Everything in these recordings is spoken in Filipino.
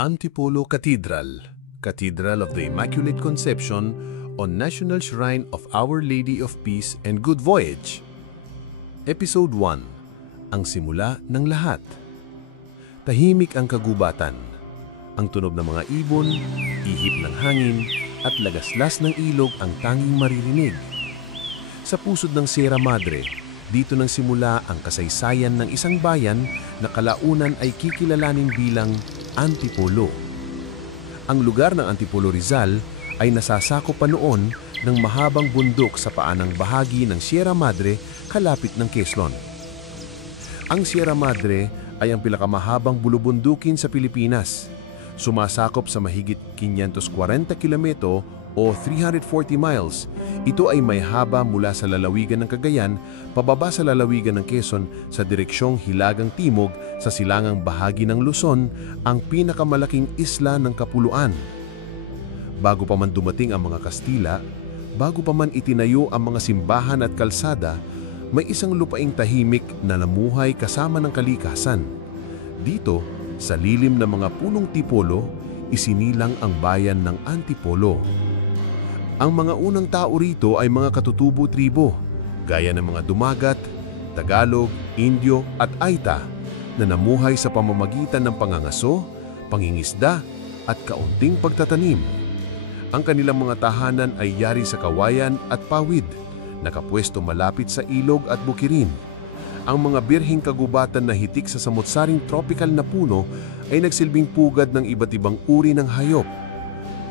Antipolo Cathedral, Cathedral of the Immaculate Conception on National Shrine of Our Lady of Peace and Good Voyage. Episode 1. Ang simula ng lahat. Tahimik ang kagubatan. Ang tunog ng mga ibon, ihip ng hangin, at lagaslas ng ilog ang tanging maririnig. Sa pusod ng Sierra Madre, dito nang simula ang kasaysayan ng isang bayan na kalaunan ay kikilalanin bilang Antipolo. Ang lugar ng Antipolo, Rizal ay nasasakop pa noon ng mahabang bundok sa paanang bahagi ng Sierra Madre kalapit ng Quezon. Ang Sierra Madre ay ang pinakamahabang bulubundukin sa Pilipinas. Sumasakop sa mahigit 540 kilometro o 340 miles. Ito ay may haba mula sa lalawigan ng Cagayan pababa sa lalawigan ng Quezon sa direksyong hilagang timog sa silangang bahagi ng Luzon, ang pinakamalaking isla ng kapuluan. Bago pa man dumating ang mga Kastila, bago pa man itinayo ang mga simbahan at kalsada, may isang lupaing tahimik na namuhay kasama ng kalikasan. Dito, sa lilim ng mga punong tipolo, isinilang ang bayan ng Antipolo. Ang mga unang tao rito ay mga katutubo-tribo, gaya ng mga Dumagat, Tagalog, Indio at Aita, na namuhay sa pamamagitan ng pangangaso, pangingisda at kaunting pagtatanim. Ang kanilang mga tahanan ay yari sa kawayan at pawid, nakapwesto malapit sa ilog at bukirin. Ang mga birhing kagubatan na hitik sa samot-saring tropical na puno ay nagsilbing pugad ng iba't ibang uri ng hayop.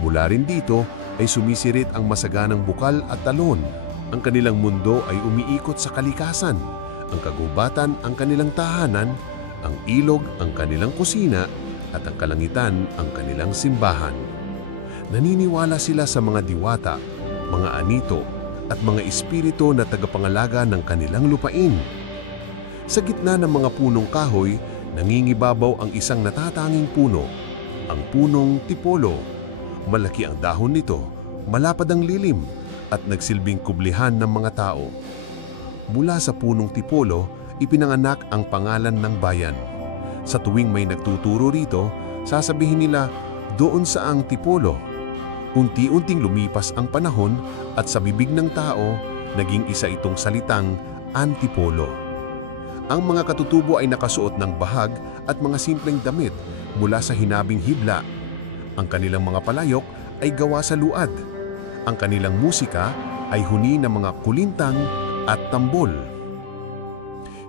Mula rin dito ay sumisirit ang masaganang bukal at talon. Ang kanilang mundo ay umiikot sa kalikasan. Ang kagubatan ang kanilang tahanan, ang ilog ang kanilang kusina, at ang kalangitan ang kanilang simbahan. Naniniwala sila sa mga diwata, mga anito, at mga espiritu na tagapangalaga ng kanilang lupain. Sa gitna ng mga punong kahoy, nangingibabaw ang isang natatanging puno, ang punong Tipolo. Malaki ang dahon nito, malapad ang lilim, at nagsilbing kublihan ng mga tao. Mula sa punong Tipolo, ipinanganak ang pangalan ng bayan. Sa tuwing may nagtuturo rito, sasabihin nila, doon sa ang Tipolo. Unti-unting lumipas ang panahon at sa bibig ng tao, naging isa itong salitang Antipolo. Ang mga katutubo ay nakasuot ng bahag at mga simpleng damit mula sa hinabing hibla. Ang kanilang mga palayok ay gawa sa luad. Ang kanilang musika ay huni ng mga kulintang at tambol.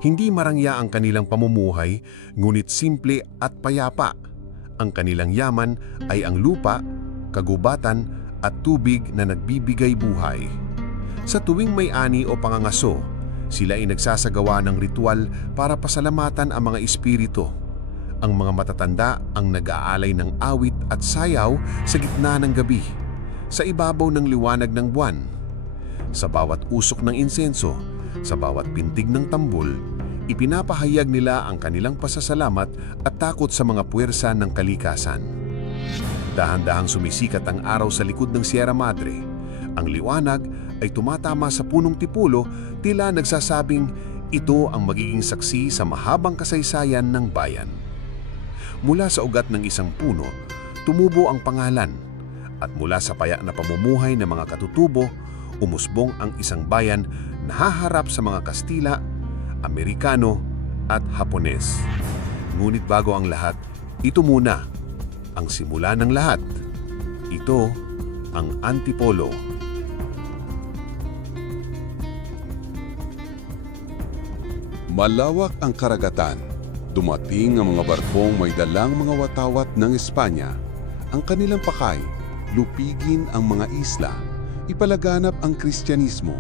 Hindi marangya ang kanilang pamumuhay, ngunit simple at payapa. Ang kanilang yaman ay ang lupa, kagubatan at tubig na nagbibigay buhay. Sa tuwing may ani o pangangaso, sila ay nagsasagawa ng ritual para pasalamatan ang mga espiritu. Ang mga matatanda ang nag-aalay ng awit at sayaw sa gitna ng gabi, sa ibabaw ng liwanag ng buwan. Sa bawat usok ng insenso, sa bawat pintig ng tambol, ipinapahayag nila ang kanilang pasasalamat at takot sa mga puwersa ng kalikasan. Dahan-dahang sumisikat ang araw sa likod ng Sierra Madre. Ang liwanag ay tumatama sa punong Tipolo, tila nagsasabing ito ang magiging saksi sa mahabang kasaysayan ng bayan. Mula sa ugat ng isang puno, tumubo ang pangalan, at mula sa payak na pamumuhay ng mga katutubo, umusbong ang isang bayan na haharap sa mga Kastila, Amerikano at Hapones. Ngunit bago ang lahat, ito muna, ang simula ng lahat. Ito ang Antipolo. Malawak ang karagatan. Dumating ang mga barkong may dalang mga watawat ng Espanya. Ang kanilang pakay, lupigin ang mga isla, ipalaganap ang Kristyanismo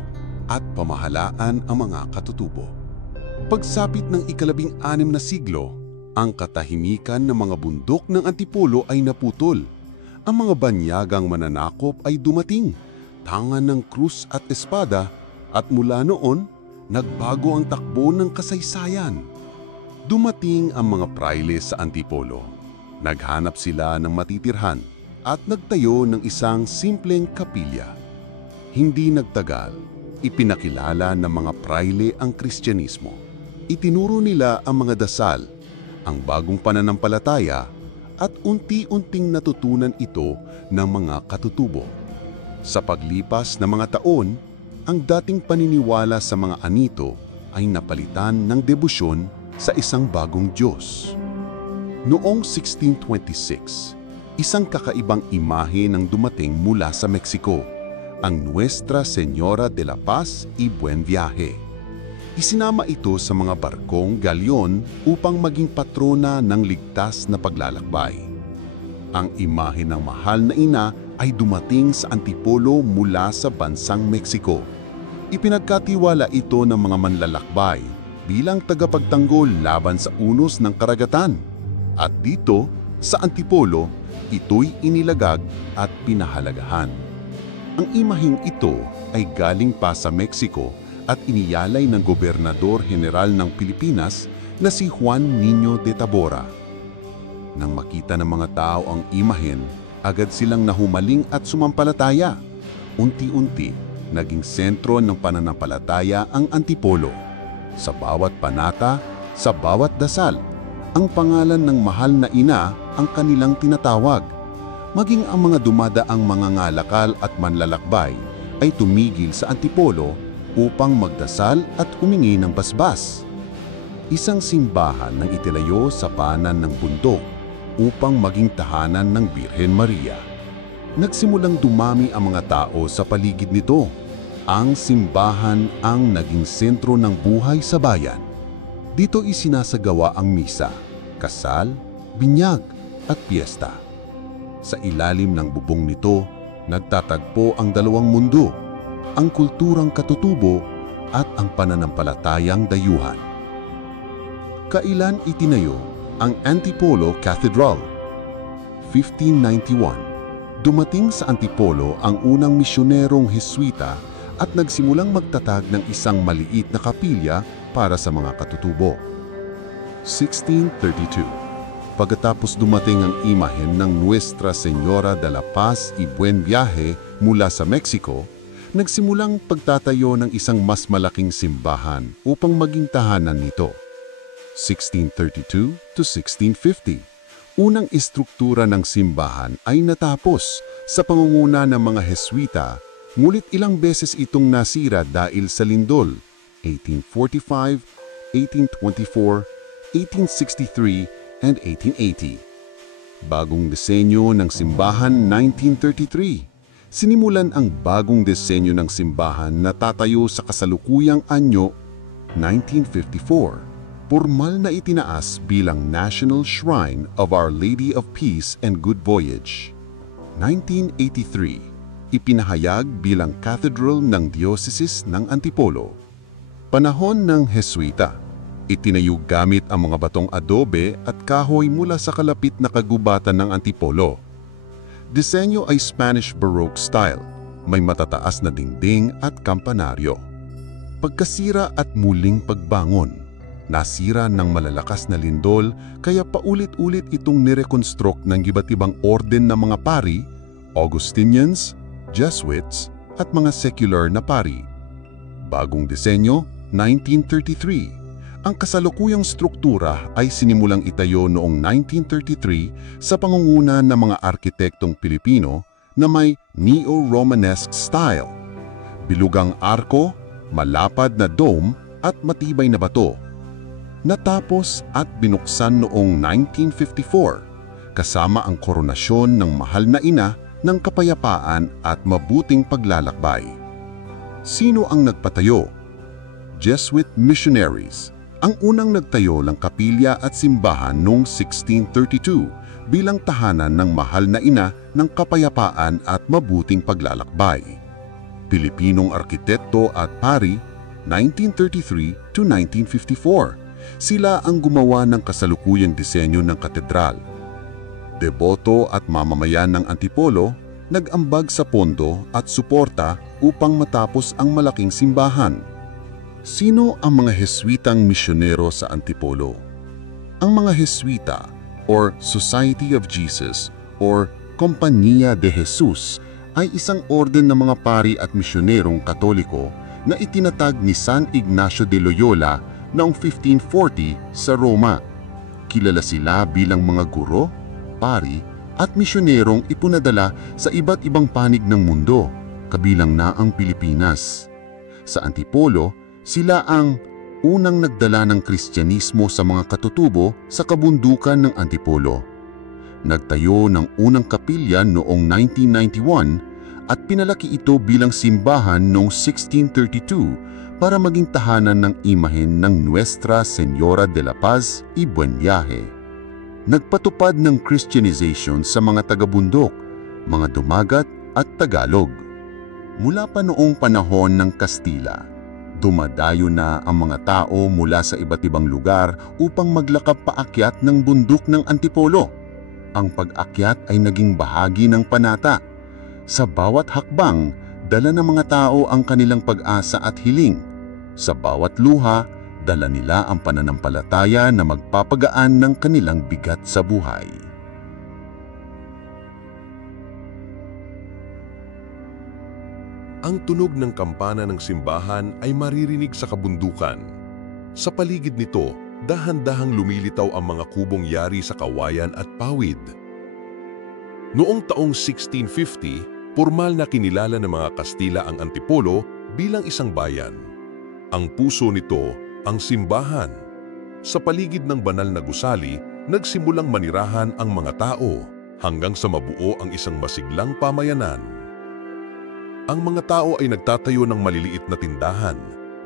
at pamahalaan ang mga katutubo. Pagsapit ng ika-16 na siglo, ang katahimikan ng mga bundok ng Antipolo ay naputol. Ang mga banyagang mananakop ay dumating, tangan ng krus at espada, at mula noon, nagbago ang takbo ng kasaysayan. Dumating ang mga praile sa Antipolo. Naghanap sila ng matitirhan at nagtayo ng isang simpleng kapilya. Hindi nagtagal, ipinakilala ng mga praile ang Kristyanismo. Itinuro nila ang mga dasal, ang bagong pananampalataya at unti-unting natutunan ito ng mga katutubo. Sa paglipas ng mga taon, ang dating paniniwala sa mga anito ay napalitan ng debosyon sa isang bagong Diyos. Noong 1626, isang kakaibang imahe nang dumating mula sa Mexico, ang Nuestra Señora de la Paz y Buen Viaje. Isinama ito sa mga barkong galyon upang maging patrona ng ligtas na paglalakbay. Ang imahe ng mahal na ina ay dumating sa Antipolo mula sa bansang Mexico. Ipinagkatiwala ito ng mga manlalakbay bilang tagapagtanggol laban sa unos ng karagatan. At dito, sa Antipolo, ito'y inilagag at pinahalagahan. Ang imaheng ito ay galing pa sa Mexico at iniyalay ng Gobernador General ng Pilipinas na si Juan Niño de Tabora. Nang makita ng mga tao ang imahen, agad silang nahumaling at sumampalataya. Unti-unti, naging sentro ng pananampalataya ang Antipolo. Sa bawat panata, sa bawat dasal, ang pangalan ng mahal na ina ang kanilang tinatawag. Maging ang mga dumadaang mga ngalakal at manlalakbay ay tumigil sa Antipolo upang magdasal at humingi ng basbas. Isang simbahan nang itilayo sa paanan ng bundok upang maging tahanan ng Birhen Maria. Nagsimulang dumami ang mga tao sa paligid nito. Ang simbahan ang naging sentro ng buhay sa bayan. Dito isinasagawa ang misa, kasal, binyag at piyesta. Sa ilalim ng bubong nito, nagtatagpo ang dalawang mundo, ang kulturang katutubo at ang pananampalatayang dayuhan. Kailan itinayo ang Antipolo Cathedral? 1591. Dumating sa Antipolo ang unang misyonerong Jesuita at nagsimulang magtatag ng isang maliit na kapilya para sa mga katutubo. 1632. Pagkatapos dumating ang imahen ng Nuestra Señora de la Paz y Buen Viaje mula sa Mexico, nagsimulang pagtatayo ng isang mas malaking simbahan upang maging tahanan nito. 1632 to 1650. Unang istruktura ng simbahan ay natapos sa pangunguna ng mga Jesuita, ngunit ilang beses itong nasira dahil sa lindol, 1845, 1824, 1863, and 1880. Bagong disenyo ng simbahan 1933. Sinimulan ang bagong disenyo ng simbahan na tatayo sa kasalukuyang anyo 1954. Pormal na itinaas bilang National Shrine of Our Lady of Peace and Good Voyage. 1983. Ipinahayag bilang Cathedral ng Diocese ng Antipolo. Panahon ng Jesuita. Itinayo gamit ang mga batong adobe at kahoy mula sa kalapit na kagubatan ng Antipolo. Disenyo ay Spanish Baroque style, may matataas na dingding at kampanaryo. Pagkasira at muling pagbangon, nasira ng malalakas na lindol kaya paulit-ulit itong nireconstruct ng iba't ibang orden ng mga pari, Augustinians, Jesuits at mga secular na pari. Bagong disenyo, 1933. Ang kasalukuyang struktura ay sinimulang itayo noong 1933 sa pangunguna ng mga arkitektong Pilipino na may Neo-Romanesque style. Bilugang arko, malapad na dome at matibay na bato. Natapos at binuksan noong 1954 kasama ang koronasyon ng mahal na ina ng kapayapaan at mabuting paglalakbay. Sino ang nagpatayo? Jesuit missionaries. Ang unang nagtayo ng kapilya at simbahan noong 1632 bilang tahanan ng mahal na ina ng kapayapaan at mabuting paglalakbay. Pilipinong arkitekto at pari, 1933 to 1954. Sila ang gumawa ng kasalukuyang disenyo ng katedral. Deboto at mamamayan ng Antipolo nag-ambag sa pondo at suporta upang matapos ang malaking simbahan. Sino ang mga Jesuitang misyonero sa Antipolo? Ang mga Jesuita or Society of Jesus or Compañía de Jesus ay isang orden ng mga pari at misyonerong Katoliko na itinatag ni San Ignacio de Loyola noong 1540 sa Roma. Kilala sila bilang mga guro, pari at misyonerong ipunadala sa iba't ibang panig ng mundo, kabilang na ang Pilipinas. Sa Antipolo, sila ang unang nagdala ng Kristyanismo sa mga katutubo sa kabundukan ng Antipolo. Nagtayo ng unang kapilya noong 1991 at pinalaki ito bilang simbahan noong 1632 para maging tahanan ng imahen ng Nuestra Señora de la Paz y Buen Viaje. Nagpatupad ng Christianization sa mga taga-bundok, mga dumagat at Tagalog. Mula pa noong panahon ng Kastila, dumadayo na ang mga tao mula sa iba't ibang lugar upang maglakab paakyat ng bundok ng Antipolo. Ang pag-akyat ay naging bahagi ng panata. Sa bawat hakbang, dala ng mga tao ang kanilang pag-asa at hiling. Sa bawat luha, dala nila ang pananampalataya na magpapagaan ng kanilang bigat sa buhay. Ang tunog ng kampana ng simbahan ay maririnig sa kabundukan. Sa paligid nito, dahan-dahang lumilitaw ang mga kubong yari sa kawayan at pawid. Noong taong 1650, pormal na kinilala ng mga Kastila ang Antipolo bilang isang bayan. Ang puso nito, ang simbahan. Sa paligid ng banal na gusali, nagsimulang manirahan ang mga tao hanggang sa mabuo ang isang masiglang pamayanan. Ang mga tao ay nagtatayo ng maliliit na tindahan,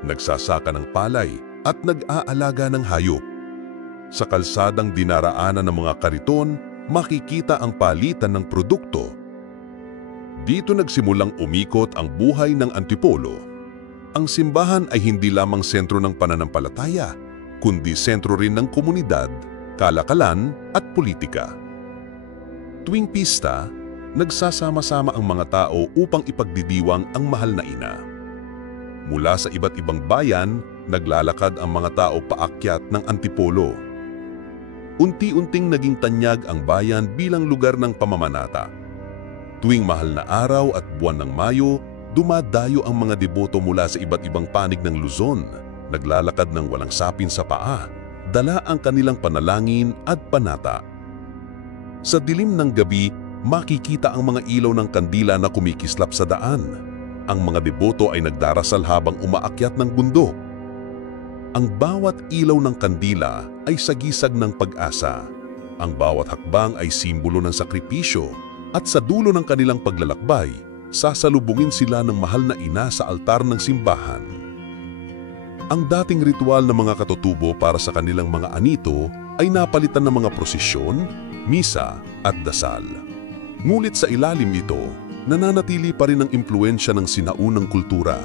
nagsasaka ng palay at nag-aalaga ng hayop. Sa kalsadang dinaraanan ng mga kariton, makikita ang palitan ng produkto. Dito nagsimulang umikot ang buhay ng Antipolo. Ang simbahan ay hindi lamang sentro ng pananampalataya, kundi sentro rin ng komunidad, kalakalan at politika. Tuwing pista, nagsasama-sama ang mga tao upang ipagdidiwang ang mahal na ina. Mula sa iba't ibang bayan, naglalakad ang mga tao paakyat ng Antipolo. Unti-unting naging tanyag ang bayan bilang lugar ng pamamanata. Tuwing mahal na araw at buwan ng Mayo, dumadayo ang mga deboto mula sa iba't ibang panig ng Luzon, naglalakad ng walang sapin sa paa, dala ang kanilang panalangin at panata. Sa dilim ng gabi, makikita ang mga ilaw ng kandila na kumikislap sa daan. Ang mga deboto ay nagdarasal habang umaakyat ng bundok. Ang bawat ilaw ng kandila ay sagisag ng pag-asa. Ang bawat hakbang ay simbolo ng sakripisyo at sa dulo ng kanilang paglalakbay, sasalubungin sila ng mahal na ina sa altar ng simbahan. Ang dating ritual ng mga katutubo para sa kanilang mga anito ay napalitan ng mga prosesyon, misa at dasal. Ngunit sa ilalim nito, nananatili pa rin ang impluensya ng sinaunang kultura.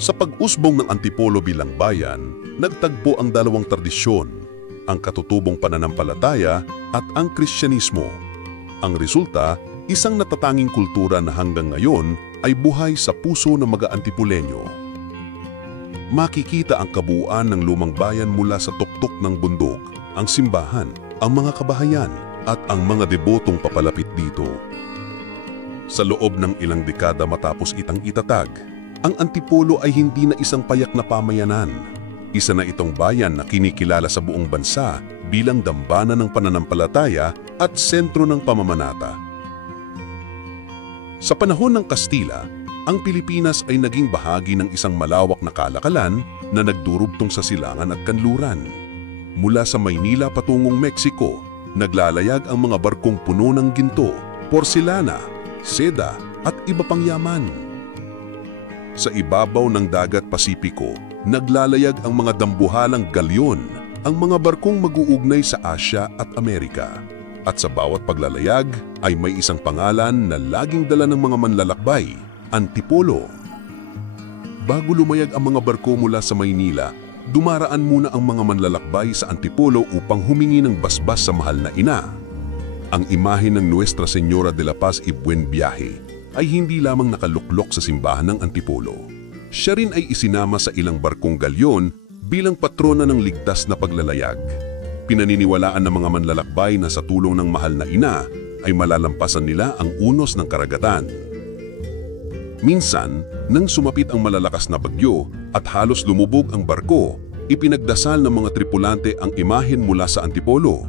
Sa pag-usbong ng Antipolo bilang bayan, nagtagpo ang dalawang tradisyon, ang katutubong pananampalataya at ang Kristyanismo. Ang resulta, isang natatanging kultura na hanggang ngayon ay buhay sa puso ng mga Antipoleño. Makikita ang kabuuan ng lumang bayan mula sa tuktok ng bundok, ang simbahan, ang mga kabahayan, at ang mga debotong papalapit dito. Sa loob ng ilang dekada matapos itang itatag, ang Antipolo ay hindi na isang payak na pamayanan. Isa na itong bayan na kinikilala sa buong bansa bilang dambana ng pananampalataya at sentro ng pamamanata. Sa panahon ng Kastila, ang Pilipinas ay naging bahagi ng isang malawak na kalakalan na nagdurugtong sa silangan at kanluran. Mula sa Maynila patungong Mexico, naglalayag ang mga barkong puno ng ginto, porselana, seda at iba pang yaman. Sa ibabaw ng dagat Pasipiko, naglalayag ang mga dambuhalang galyon, ang mga barkong mag-uugnay sa Asya at Amerika. At sa bawat paglalayag ay may isang pangalan na laging dala ng mga manlalakbay, Antipolo. Bago lumayag ang mga barko mula sa Maynila, dumaraan muna ang mga manlalakbay sa Antipolo upang humingi ng basbas sa mahal na ina. Ang imahe ng Nuestra Señora de la Paz y Buen Viaje ay hindi lamang nakaluklok sa simbahan ng Antipolo. Siya rin ay isinama sa ilang barkong galyon bilang patrona ng ligtas na paglalayag. Pinaniniwalaan ng mga manlalakbay na sa tulong ng mahal na ina ay malalampasan nila ang unos ng karagatan. Minsan, nang sumapit ang malalakas na bagyo at halos lumubog ang barko, ipinagdasal ng mga tripulante ang imahen mula sa Antipolo.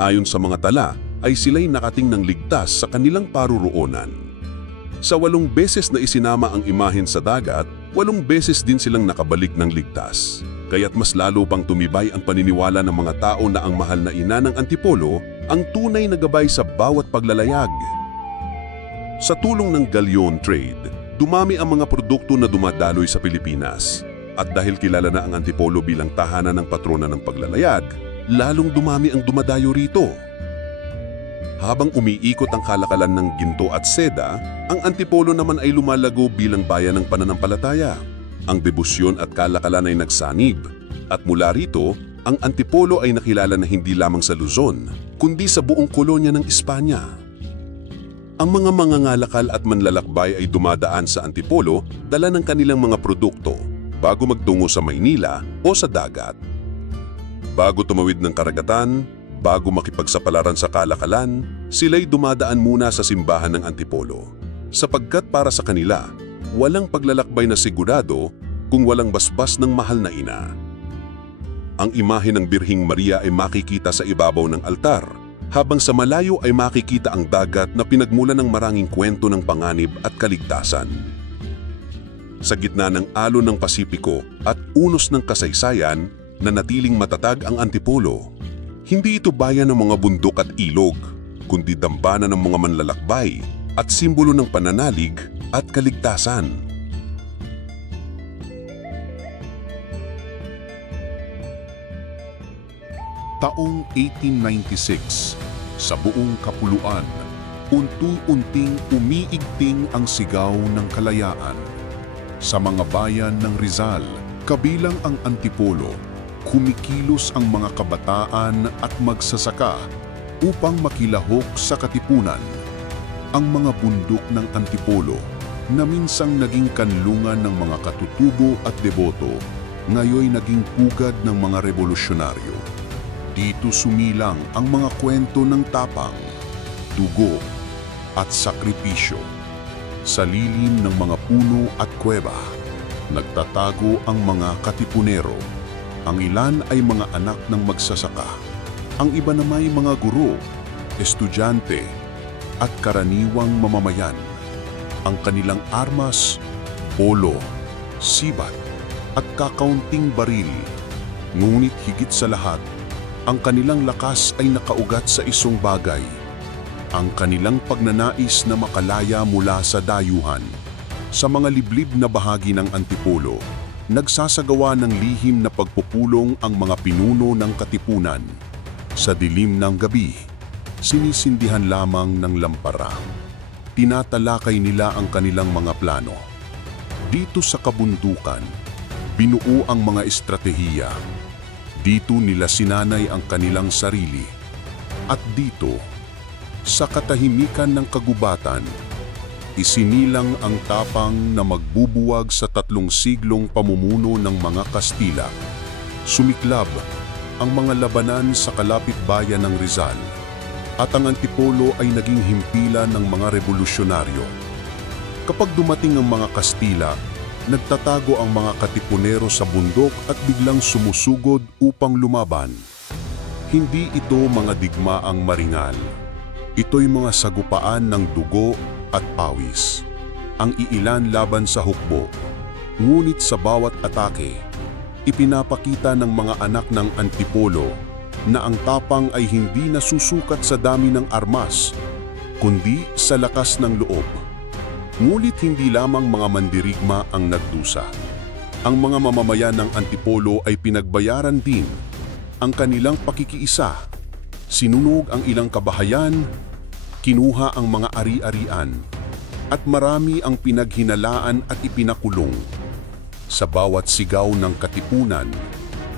Ayon sa mga tala, ay sila'y nakating ng ligtas sa kanilang paruroonan. Sa 8 beses na isinama ang imahen sa dagat, 8 beses din silang nakabalik ng ligtas. Kaya't mas lalo pang tumibay ang paniniwala ng mga tao na ang mahal na ina ng Antipolo ang tunay na gabay sa bawat paglalayag. Sa tulong ng galleon trade, dumami ang mga produkto na dumadaloy sa Pilipinas. At dahil kilala na ang Antipolo bilang tahanan ng patrona ng paglalayag, lalong dumami ang dumadayo rito. Habang umiikot ang kalakalan ng ginto at seda, ang Antipolo naman ay lumalago bilang bayan ng pananampalataya. Ang debosyon at kalakalan ay nagsanib, at mula rito, ang Antipolo ay nakilala na hindi lamang sa Luzon, kundi sa buong kolonya ng Espanya. Ang mga mangangalakal at manlalakbay ay dumadaan sa Antipolo dala ng kanilang mga produkto bago magtungo sa Maynila o sa dagat. Bago tumawid ng karagatan, bago makipagsapalaran sa kalakalan, sila'y dumadaan muna sa simbahan ng Antipolo. Sapagkat para sa kanila, walang paglalakbay na sigurado kung walang basbas ng mahal na ina. Ang imahe ng Birhing Maria ay makikita sa ibabaw ng altar, habang sa malayo ay makikita ang dagat na pinagmulan ng maranging kwento ng panganib at kaligtasan. Sa gitna ng alon ng Pasipiko at unos ng kasaysayan, nanatiling matatag ang Antipolo. Hindi ito bayan ng mga bundok at ilog, kundi dambana ng mga manlalakbay at simbolo ng pananalig at kaligtasan. Taong 1896, sa buong kapuluan, unti-unting umiigting ang sigaw ng kalayaan. Sa mga bayan ng Rizal, kabilang ang Antipolo, kumikilos ang mga kabataan at magsasaka upang makilahok sa katipunan. Ang mga bundok ng Antipolo, na minsang naging kanlungan ng mga katutubo at deboto, ngayoy naging pugad ng mga revolusyonaryo. Dito sumilang ang mga kwento ng tapang, dugo at sakripisyo. Sa lilim ng mga puno at kuweba, nagtatago ang mga katipunero. Ang ilan ay mga anak ng magsasaka. Ang iba naman ay mga guro, estudyante, at karaniwang mamamayan. Ang kanilang armas, polo, sibat, at kakaunting baril. Ngunit higit sa lahat, ang kanilang lakas ay nakaugat sa isang bagay. Ang kanilang pagnanais na makalaya mula sa dayuhan. Sa mga liblib na bahagi ng Antipolo, nagsasagawa ng lihim na pagpupulong ang mga pinuno ng katipunan. Sa dilim ng gabi, sinisindihan lamang ng lampara. Tinatalakay nila ang kanilang mga plano. Dito sa kabundukan, binuo ang mga estratehiya. Dito nila sinanay ang kanilang sarili. At dito, sa katahimikan ng kagubatan, isinilang ang tapang na magbubuwag sa 3 siglong pamumuno ng mga Kastila. Sumiklab ang mga labanan sa kalapit bayan ng Rizal, at ang Antipolo ay naging himpilan ng mga revolusyonaryo. Kapag dumating ang mga Kastila, nagtatago ang mga katipunero sa bundok at biglang sumusugod upang lumaban. Hindi ito mga digmaang maringal. Ito'y mga sagupaan ng dugo at pawis. Ang iilan laban sa hukbo. Ngunit sa bawat atake, ipinapakita ng mga anak ng Antipolo na ang tapang ay hindi nasusukat sa dami ng armas, kundi sa lakas ng loob. Ngunit hindi lamang mga mandirigma ang nagdusa. Ang mga mamamayan ng Antipolo ay pinagbayaran din ang kanilang pakikiisa. Sinunog ang ilang kabahayan, kinuha ang mga ari-arian, at marami ang pinaghinalaan at ipinakulong. Sa bawat sigaw ng katipunan,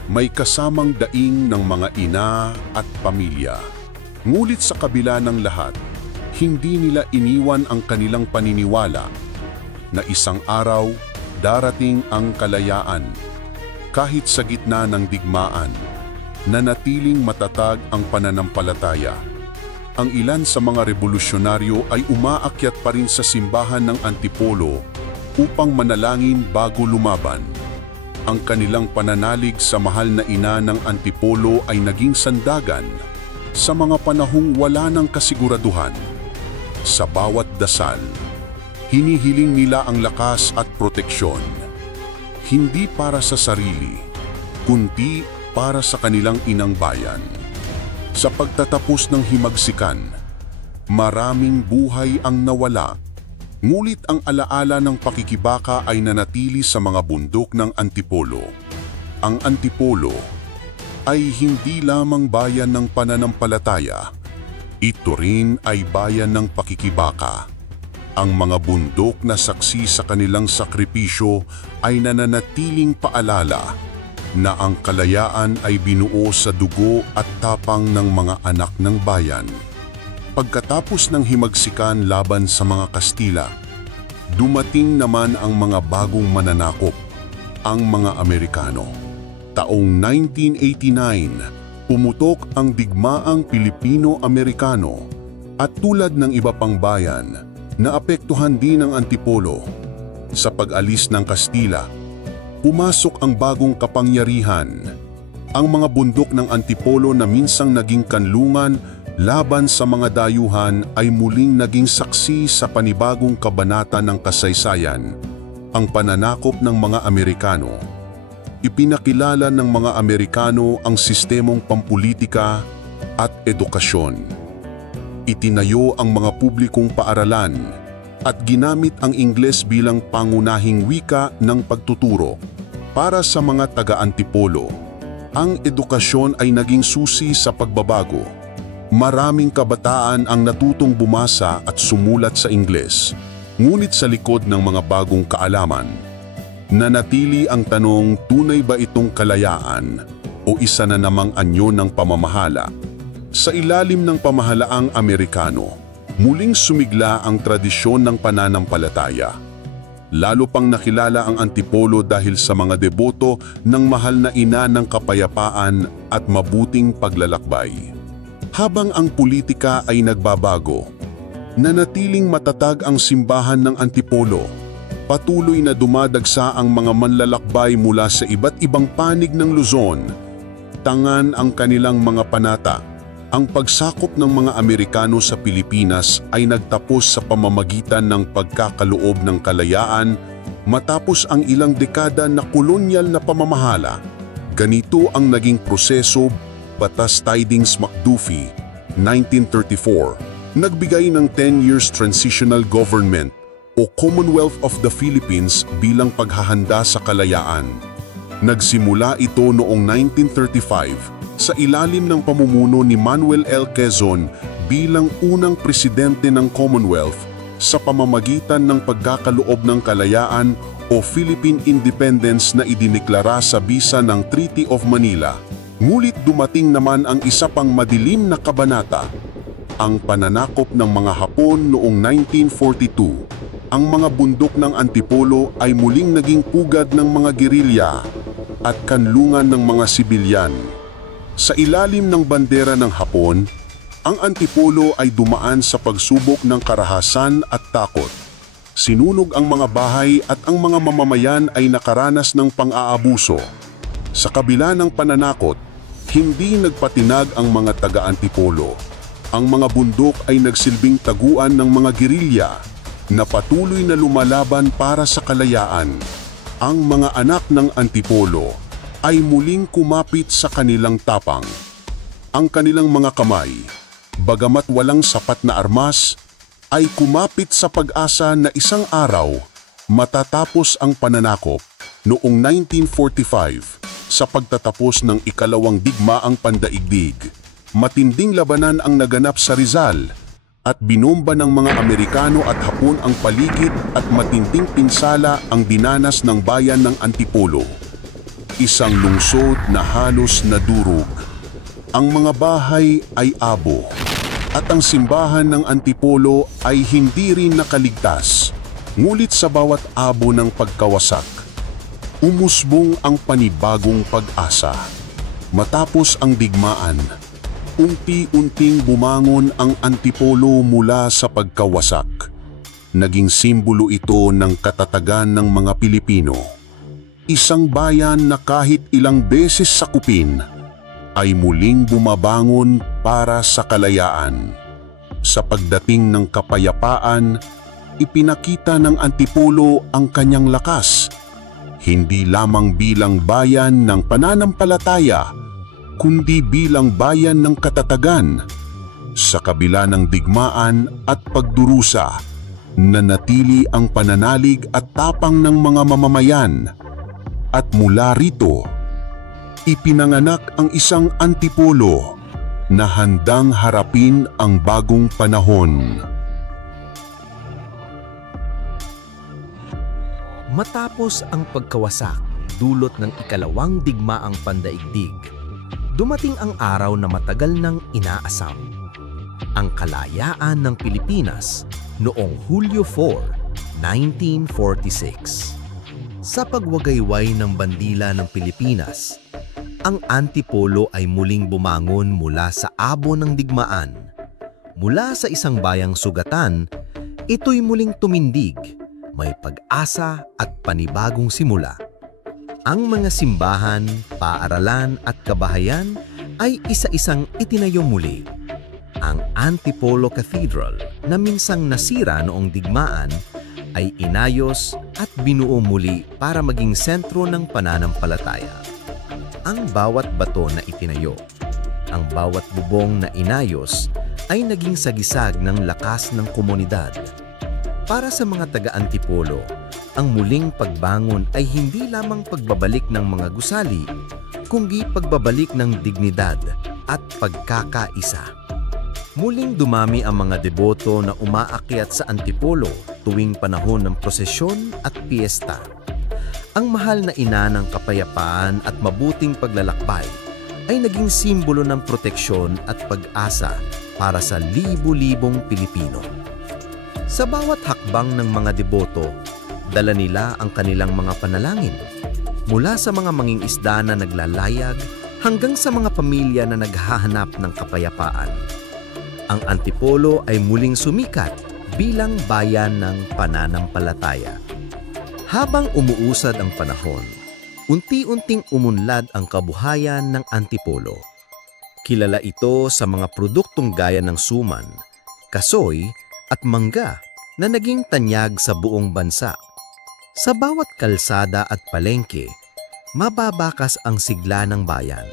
may kasamang daing ng mga ina at pamilya. Ngunit sa kabila ng lahat, hindi nila iniwan ang kanilang paniniwala na isang araw darating ang kalayaan. Kahit sa gitna ng digmaan, nanatiling matatag ang pananampalataya. Ang ilan sa mga revolusyonaryo ay umaakyat pa rin sa simbahan ng Antipolo upang manalangin bago lumaban. Ang kanilang pananalig sa mahal na ina ng Antipolo ay naging sandagan sa mga panahong wala ng kasiguraduhan. Sa bawat dasal, hinihiling nila ang lakas at proteksyon. Hindi para sa sarili, kundi para sa kanilang inang bayan. Sa pagtatapos ng himagsikan, maraming buhay ang nawala, ngulit ang alaala ng pakikibaka ay nanatili sa mga bundok ng Antipolo. Ang Antipolo ay hindi lamang bayan ng pananampalataya, ito rin ay bayan ng pakikibaka. Ang mga bundok na saksi sa kanilang sakripisyo ay nananatiling paalala na ang kalayaan ay binuo sa dugo at tapang ng mga anak ng bayan. Pagkatapos ng himagsikan laban sa mga Kastila, dumating naman ang mga bagong mananakop, ang mga Amerikano. Taong 1989, pumutok ang digmaang Pilipino-Amerikano at tulad ng iba pang bayan, naapektuhan din ang Antipolo. Sa pag-alis ng Kastila, pumasok ang bagong kapangyarihan. Ang mga bundok ng Antipolo na minsang naging kanlungan laban sa mga dayuhan ay muling naging saksi sa panibagong kabanata ng kasaysayan, ang pananakop ng mga Amerikano. Ipinakilala ng mga Amerikano ang sistemong pampulitika at edukasyon. Itinayo ang mga publikong paaralan at ginamit ang Ingles bilang pangunahing wika ng pagtuturo. Para sa mga taga-Antipolo, ang edukasyon ay naging susi sa pagbabago. Maraming kabataan ang natutong bumasa at sumulat sa Ingles, ngunit sa likod ng mga bagong kaalaman, nanatili ang tanong, tunay ba itong kalayaan o isa na namang anyo ng pamamahala? Sa ilalim ng pamahalaang Amerikano, muling sumigla ang tradisyon ng pananampalataya. Lalo pang nakilala ang Antipolo dahil sa mga deboto ng mahal na ina ng kapayapaan at mabuting paglalakbay. Habang ang politika ay nagbabago, nanatiling matatag ang simbahan ng Antipolo. Patuloy na dumadagsa ang mga manlalakbay mula sa iba't ibang panig ng Luzon. Tangan ang kanilang mga panata. Ang pagsakop ng mga Amerikano sa Pilipinas ay nagtapos sa pamamagitan ng pagkakaloob ng kalayaan matapos ang ilang dekada na kolonyal na pamamahala. Ganito ang naging proseso. Batas Tidings-McDuffie, 1934, nagbigay ng 10 years transitional government o Commonwealth of the Philippines bilang paghahanda sa kalayaan. Nagsimula ito noong 1935 sa ilalim ng pamumuno ni Manuel L. Quezon bilang unang presidente ng Commonwealth sa pamamagitan ng pagkakaloob ng kalayaan o Philippine Independence na idineklara sa bisa ng Treaty of Manila. Ngulit dumating naman ang isa pang madilim na kabanata, ang pananakop ng mga Hapon noong 1942. Ang mga bundok ng Antipolo ay muling naging pugad ng mga gerilya at kanlungan ng mga sibilyan. Sa ilalim ng bandera ng Hapon, ang Antipolo ay dumaan sa pagsubok ng karahasan at takot. Sinunog ang mga bahay at ang mga mamamayan ay nakaranas ng pang-aabuso. Sa kabila ng pananakot, hindi nagpatinag ang mga taga-Antipolo. Ang mga bundok ay nagsilbing taguan ng mga gerilya na patuloy na lumalaban para sa kalayaan. Ang mga anak ng Antipolo ay muling kumapit sa kanilang tapang. Ang kanilang mga kamay, bagamat walang sapat na armas, ay kumapit sa pag-asa na isang araw matatapos ang pananakop noong 1945 sa pagtatapos ng ikalawang digmaang pandaigdig. Matinding labanan ang naganap sa Rizal at binomba ng mga Amerikano at Hapon ang paligid at matinding pinsala ang dinanas ng bayan ng Antipolo. Isang lungsod na halos nadurog. Ang mga bahay ay abo at ang simbahan ng Antipolo ay hindi rin nakaligtas. Ngulit sa bawat abo ng pagkawasak, umusbong ang panibagong pag-asa. Matapos ang digmaan, unti-unting bumangon ang Antipolo mula sa pagkawasak. Naging simbolo ito ng katatagan ng mga Pilipino. Isang bayan na kahit ilang beses sakupin, ay muling bumabangon para sa kalayaan. Sa pagdating ng kapayapaan, ipinakita ng Antipolo ang kanyang lakas, hindi lamang bilang bayan ng pananampalataya, kundi bilang bayan ng katatagan. Sa kabila ng digmaan at pagdurusa, nanatili ang pananalig at tapang ng mga mamamayan. At mula rito, ipinanganak ang isang Antipolo na handang harapin ang bagong panahon. Matapos ang pagkawasak dulot ng ikalawang digmaang pandaigdig, dumating ang araw na matagal nang inaasam. Ang kalayaan ng Pilipinas noong Hulyo 4, 1946. Sa pagwagayway ng bandila ng Pilipinas, ang Antipolo ay muling bumangon mula sa abo ng digmaan. Mula sa isang bayang sugatan, ito'y muling tumindig, may pag-asa at panibagong simula. Ang mga simbahan, paaralan at kabahayan ay isa-isang itinayo muli. Ang Antipolo Cathedral na minsang nasira noong digmaan ay inayos at binuo muli para maging sentro ng pananampalataya. Ang bawat bato na itinayo, ang bawat bubong na inayos ay naging sagisag ng lakas ng komunidad. Para sa mga taga-Antipolo, ang muling pagbangon ay hindi lamang pagbabalik ng mga gusali, kundi pagbabalik ng dignidad at pagkakaisa. Muling dumami ang mga deboto na umaakyat sa Antipolo tuwing panahon ng prosesyon at piyesta. Ang mahal na ina ng kapayapaan at mabuting paglalakbay ay naging simbolo ng proteksyon at pag-asa para sa libu-libong Pilipino. Sa bawat hakbang ng mga deboto, dala nila ang kanilang mga panalangin. Mula sa mga mangingisda na naglalayag hanggang sa mga pamilya na naghahanap ng kapayapaan. Ang Antipolo ay muling sumikat bilang bayan ng pananampalataya. Habang umuusad ang panahon, unti-unting umunlad ang kabuhayan ng Antipolo. Kilala ito sa mga produktong gaya ng suman, kasoy at mangga na naging tanyag sa buong bansa. Sa bawat kalsada at palengke, mababakas ang sigla ng bayan.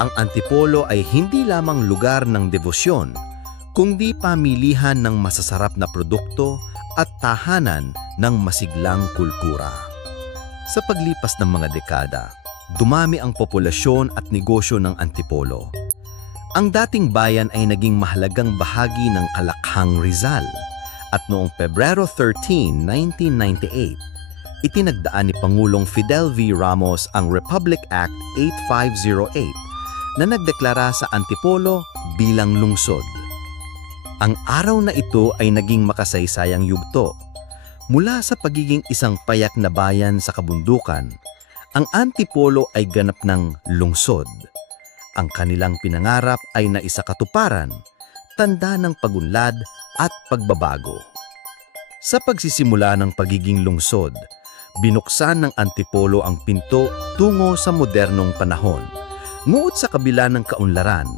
Ang Antipolo ay hindi lamang lugar ng debosyon, kundi pamilihan ng masasarap na produkto at tahanan ng masiglang kultura. Sa paglipas ng mga dekada, dumami ang populasyon at negosyo ng Antipolo. Ang dating bayan ay naging mahalagang bahagi ng Kalakhang Rizal at noong Pebrero 13, 1998, itinagdaan ni Pangulong Fidel V. Ramos ang Republic Act 8508 na nagdeklara sa Antipolo bilang lungsod. Ang araw na ito ay naging makasaysayang yugto. Mula sa pagiging isang payak na bayan sa kabundukan, ang Antipolo ay ganap ng lungsod. Ang kanilang pinangarap ay naisakatuparan, tanda ng pagunlad at pagbabago. Sa pagsisimula ng pagiging lungsod, binuksan ng Antipolo ang pinto tungo sa modernong panahon. Ngunit sa kabila ng kaunlaran,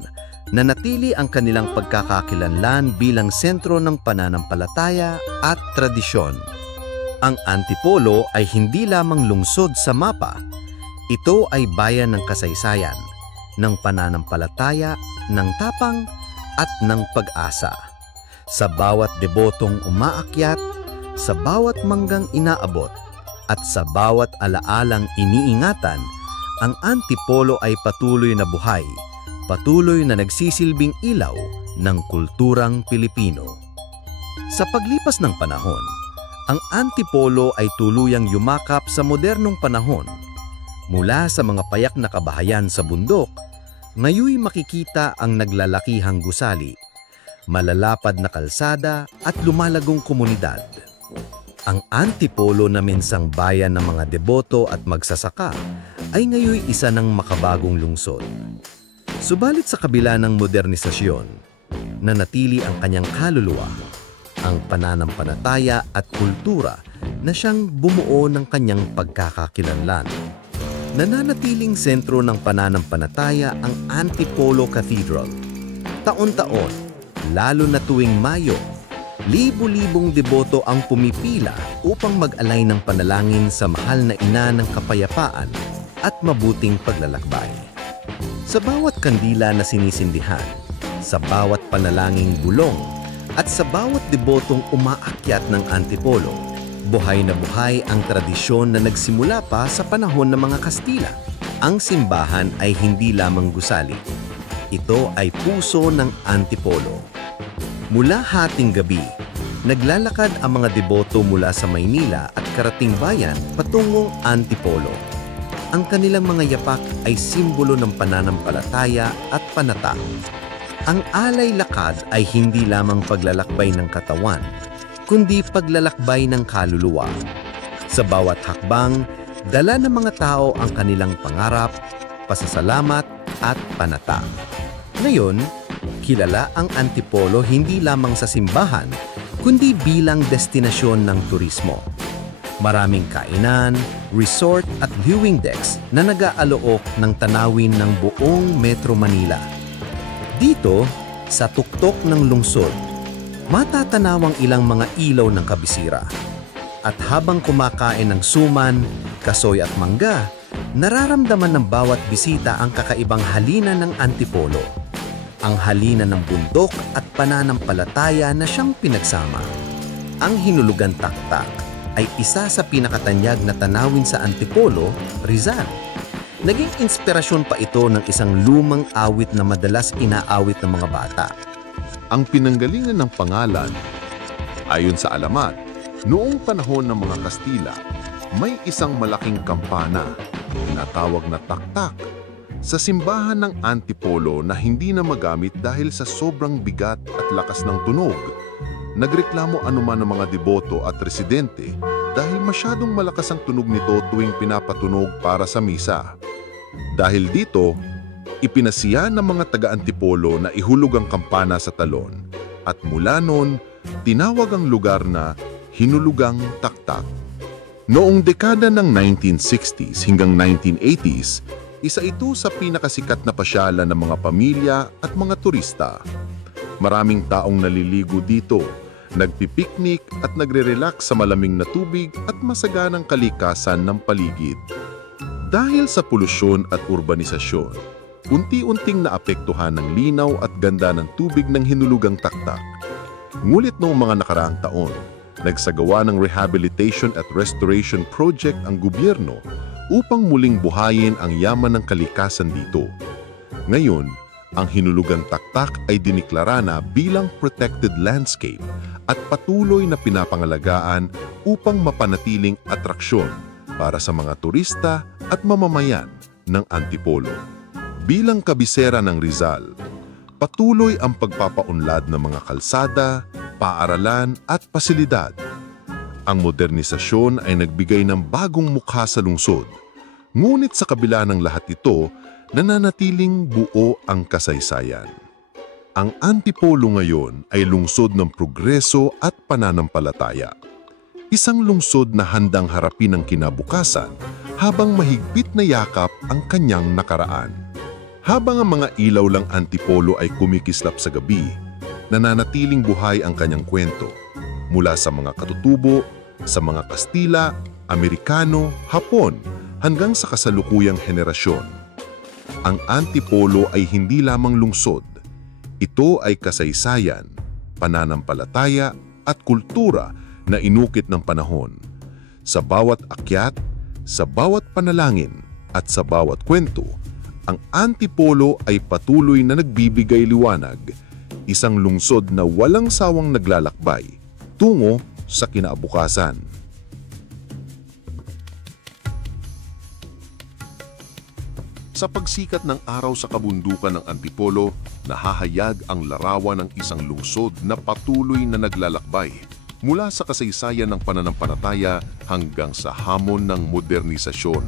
nanatili ang kanilang pagkakakilanlan bilang sentro ng pananampalataya at tradisyon. Ang Antipolo ay hindi lamang lungsod sa mapa. Ito ay bayan ng kasaysayan, ng pananampalataya, ng tapang at ng pag-asa. Sa bawat debotong umaakyat, sa bawat manggang inaabot, at sa bawat alaalang iniingatan, ang Antipolo ay patuloy na buhay, patuloy na nagsisilbing ilaw ng kulturang Pilipino. Sa paglipas ng panahon, ang Antipolo ay tuluyang yumakap sa modernong panahon. Mula sa mga payak na kabahayan sa bundok, ngayoy makikita ang naglalakihang gusali, malalapad na kalsada at lumalagong komunidad. Ang Antipolo na minsang bayan ng mga deboto at magsasaka ay ngayoy isa ng makabagong lungsod. Subalit sa kabila ng modernisasyon, nanatili ang kanyang kaluluwa, ang pananampalataya at kultura na siyang bumuo ng kanyang pagkakakilanlan. Nananatiling sentro ng pananampalataya ang Antipolo Cathedral, Taon-taon, lalo na tuwing Mayo, libo-libong deboto ang pumipila upang mag-alay ng panalangin sa mahal na ina ng kapayapaan at mabuting paglalakbay. Sa bawat kandila na sinisindihan, sa bawat panalangin bulong, at sa bawat debotong umaakyat ng Antipolo, buhay na buhay ang tradisyon na nagsimula pa sa panahon ng mga Kastila. Ang simbahan ay hindi lamang gusali. Ito ay puso ng Antipolo. Mula hating gabi, naglalakad ang mga deboto mula sa Maynila at Karating Bayan patungong Antipolo. Ang kanilang mga yapak ay simbolo ng pananampalataya at panata. Ang alay lakad ay hindi lamang paglalakbay ng katawan, kundi paglalakbay ng kaluluwa. Sa bawat hakbang, dala ng mga tao ang kanilang pangarap, pasasalamat at panata. Ngayon, kilala ang Antipolo hindi lamang sa simbahan, kundi bilang destinasyon ng turismo. Maraming kainan, resort at viewing decks na nag-aalok ng tanawin ng buong Metro Manila. Dito, sa tuktok ng lungsod, matatanawang ilang mga ilaw ng kabisira. At habang kumakain ng suman, kasoy at mangga, nararamdaman ng bawat bisita ang kakaibang halina ng Antipolo. Ang halina ng bundok at pananampalataya na siyang pinagsama. Ang hinulugang taktak ay isa sa pinakatanyag na tanawin sa Antipolo, Rizal. Naging inspirasyon pa ito ng isang lumang awit na madalas inaawit ng mga bata. Ang pinanggalingan ng pangalan, ayon sa alamat, noong panahon ng mga Kastila, may isang malaking kampana, tinatawag na taktak, sa simbahan ng Antipolo na hindi na magamit dahil sa sobrang bigat at lakas ng tunog. Nagreklamo anuman ng mga deboto at residente dahil masyadong malakas ang tunog nito tuwing pinapatunog para sa misa. Dahil dito, ipinasiya ng mga taga-Antipolo na ihulog ang kampana sa talon at mula noon, tinawag ang lugar na Hinulugang Taktak. Noong dekada ng 1960s hanggang 1980s, isa ito sa pinakasikat na pasyalan ng mga pamilya at mga turista. Maraming taong naliligo dito, nagpipiknik at nagre-relax sa malamig na tubig at masaganang kalikasan ng paligid. Dahil sa polusyon at urbanisasyon, unti-unting naapektuhan ng linaw at ganda ng tubig ng Hinulugang Taktak. Ngunit noong mga nakaraang taon, nagsagawa ng rehabilitation at restoration project ang gobyerno upang muling buhayin ang yaman ng kalikasan dito. Ngayon, ang Hinulugang Taktak ay diniklara na bilang protected landscape at patuloy na pinapangalagaan upang mapanatiling atraksyon para sa mga turista at mamamayan ng Antipolo. Bilang kabisera ng Rizal, patuloy ang pagpapaunlad ng mga kalsada, paaralan at pasilidad. Ang modernisasyon ay nagbigay ng bagong mukha sa lungsod. Ngunit sa kabila ng lahat ito, nananatiling buo ang kasaysayan. Ang Antipolo ngayon ay lungsod ng progreso at pananampalataya. Isang lungsod na handang harapin ang kinabukasan habang mahigpit na yakap ang kanyang nakaraan. Habang ang mga ilaw lang Antipolo ay kumikislap sa gabi, nananatiling buhay ang kanyang kwento mula sa mga katutubo, sa mga Kastila, Amerikano, Hapon, hanggang sa kasalukuyang henerasyon. Ang Antipolo ay hindi lamang lungsod. Ito ay kasaysayan, pananampalataya at kultura na inukit ng panahon. Sa bawat akyat, sa bawat panalangin at sa bawat kwento, ang Antipolo ay patuloy na nagbibigay liwanag, isang lungsod na walang sawang naglalakbay tungo sa kinabukasan. Sa pagsikat ng araw sa kabundukan ng Antipolo, nahahayag ang larawan ng isang lungsod na patuloy na naglalakbay mula sa kasaysayan ng pananampalataya hanggang sa hamon ng modernisasyon.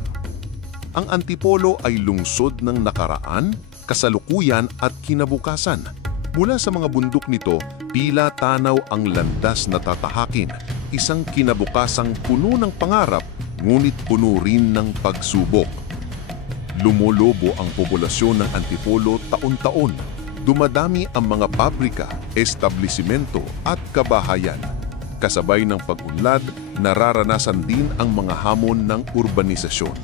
Ang Antipolo ay lungsod ng nakaraan, kasalukuyan at kinabukasan. Mula sa mga bundok nito, tila tanaw ang landas na tatahakin, isang kinabukasang puno ng pangarap ngunit puno rin ng pagsubok. Lumolobo ang populasyon ng Antipolo taon-taon, Dumadami ang mga pabrika, establisimento at kabahayan. Kasabay ng pag-unlad, nararanasan din ang mga hamon ng urbanisasyon.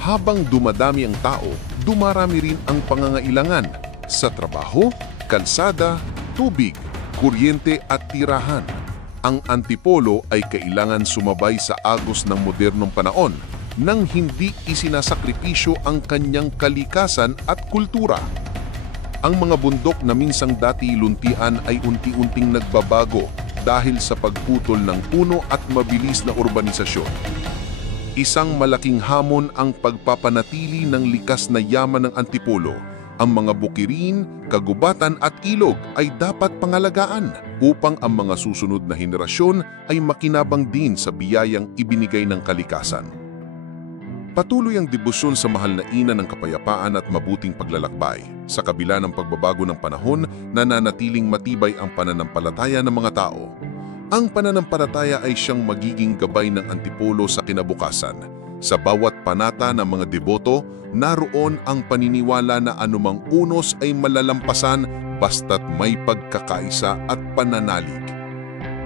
Habang dumadami ang tao, dumarami rin ang pangangailangan sa trabaho, kalsada, tubig, kuryente at tirahan. Ang Antipolo ay kailangan sumabay sa agos ng modernong panahon nang hindi isinasakripisyo ang kanyang kalikasan at kultura. Ang mga bundok na minsang dati luntian ay unti-unting nagbabago dahil sa pagputol ng puno at mabilis na urbanisasyon. Isang malaking hamon ang pagpapanatili ng likas na yaman ng Antipolo. Ang mga bukirin, kagubatan at ilog ay dapat pangalagaan upang ang mga susunod na henerasyon ay makinabang din sa biyayang ibinigay ng kalikasan. Patuloy ang debosyon sa mahal na ina ng kapayapaan at mabuting paglalakbay. Sa kabila ng pagbabago ng panahon, nananatiling matibay ang pananampalataya ng mga tao. Ang pananampalataya ay siyang magiging gabay ng Antipolo sa kinabukasan. Sa bawat panata ng mga deboto, naroon ang paniniwala na anumang unos ay malalampasan basta't may pagkakaisa at pananalig.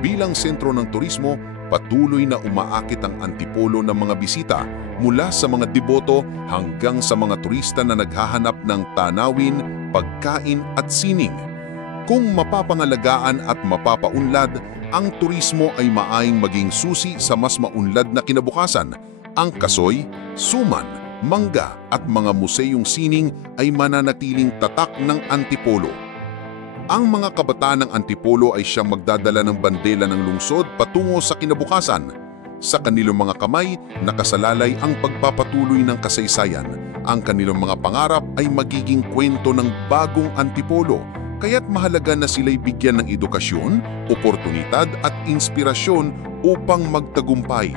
Bilang sentro ng turismo, patuloy na umaakit ang Antipolo ng mga bisita mula sa mga deboto hanggang sa mga turista na naghahanap ng tanawin, pagkain at sining. Kung mapapangalagaan at mapapaunlad, ang turismo ay maayong maging susi sa mas maunlad na kinabukasan. Ang kasoy, suman, mangga at mga museyong sining ay mananatiling tatak ng Antipolo. Ang mga kabataan ng Antipolo ay siyang magdadala ng bandela ng lungsod patungo sa kinabukasan. Sa kanilang mga kamay, nakasalalay ang pagpapatuloy ng kasaysayan. Ang kanilang mga pangarap ay magiging kwento ng bagong Antipolo, kaya't mahalaga na sila'y bigyan ng edukasyon, oportunidad at inspirasyon upang magtagumpay.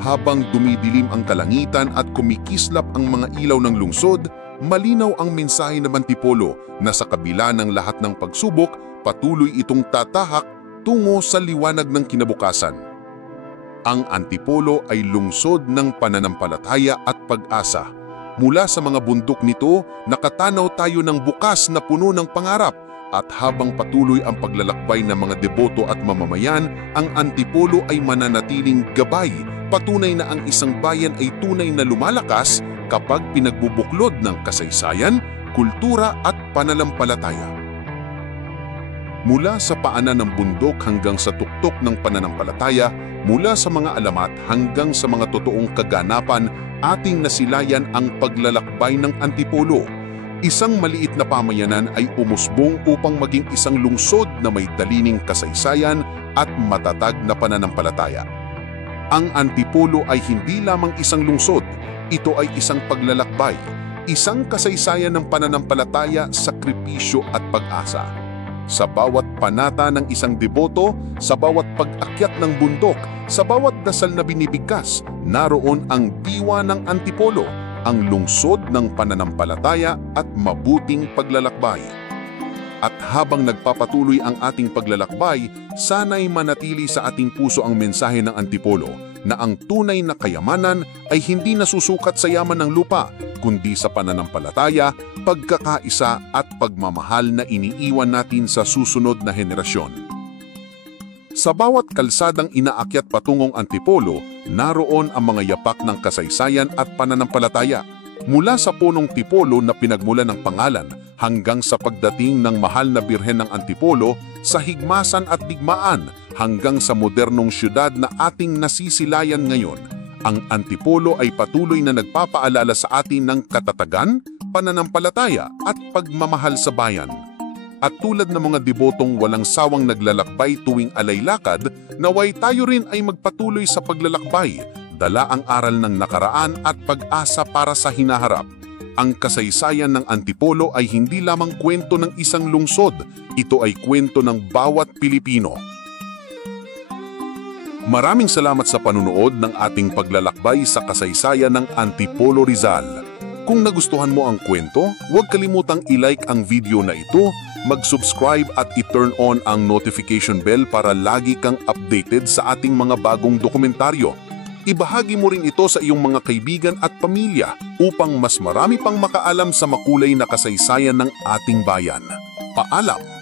Habang dumidilim ang kalangitan at kumikislap ang mga ilaw ng lungsod, malinaw ang mensahe ng Antipolo na sa kabila ng lahat ng pagsubok, patuloy itong tatahak tungo sa liwanag ng kinabukasan. Ang Antipolo ay lungsod ng pananampalataya at pag-asa. Mula sa mga bundok nito, nakatanaw tayo ng bukas na puno ng pangarap. At habang patuloy ang paglalakbay ng mga deboto at mamamayan, ang Antipolo ay mananatiling gabay. Patunay na ang isang bayan ay tunay na lumalakas kapag pinagbubuklod ng kasaysayan, kultura at pananampalataya. Mula sa paanan ng bundok hanggang sa tuktok ng pananampalataya, mula sa mga alamat hanggang sa mga totoong kaganapan, ating nasilayan ang paglalakbay ng Antipolo. Isang maliit na pamayanan ay umusbong upang maging isang lungsod na may dalining kasaysayan at matatag na pananampalataya. Ang Antipolo ay hindi lamang isang lungsod, ito ay isang paglalakbay, isang kasaysayan ng pananampalataya, sakripisyo at pag-asa. Sa bawat panata ng isang deboto, sa bawat pag-akyat ng bundok, sa bawat dasal na binibigkas, naroon ang diwa ng Antipolo, ang lungsod ng pananampalataya at mabuting paglalakbay. At habang nagpapatuloy ang ating paglalakbay, sana'y manatili sa ating puso ang mensahe ng Antipolo na ang tunay na kayamanan ay hindi nasusukat sa yaman ng lupa, kundi sa pananampalataya, pagkakaisa at pagmamahal na iniiwan natin sa susunod na henerasyon. Sa bawat kalsadang inaakyat patungong Antipolo, naroon ang mga yapak ng kasaysayan at pananampalataya. Mula sa punong Tipolo na pinagmulan ng pangalan hanggang sa pagdating ng mahal na Birhen ng Antipolo, sa higmasan at digmaan hanggang sa modernong syudad na ating nasisilayan ngayon, ang Antipolo ay patuloy na nagpapaalala sa atin ng katatagan, pananampalataya at pagmamahal sa bayan. At tulad ng mga debotong walang sawang naglalakbay tuwing alaylakad, naway tayo rin ay magpatuloy sa paglalakbay, dala ang aral ng nakaraan at pag-asa para sa hinaharap. Ang kasaysayan ng Antipolo ay hindi lamang kwento ng isang lungsod, ito ay kwento ng bawat Pilipino. Maraming salamat sa panunood ng ating paglalakbay sa kasaysayan ng Antipolo Rizal. Kung nagustuhan mo ang kwento, huwag kalimutang i-like ang video na ito, mag-subscribe at i-turn on ang notification bell para lagi kang updated sa ating mga bagong dokumentaryo. Ibahagi mo rin ito sa iyong mga kaibigan at pamilya upang mas marami pang makaalam sa makulay na kasaysayan ng ating bayan. Paalam!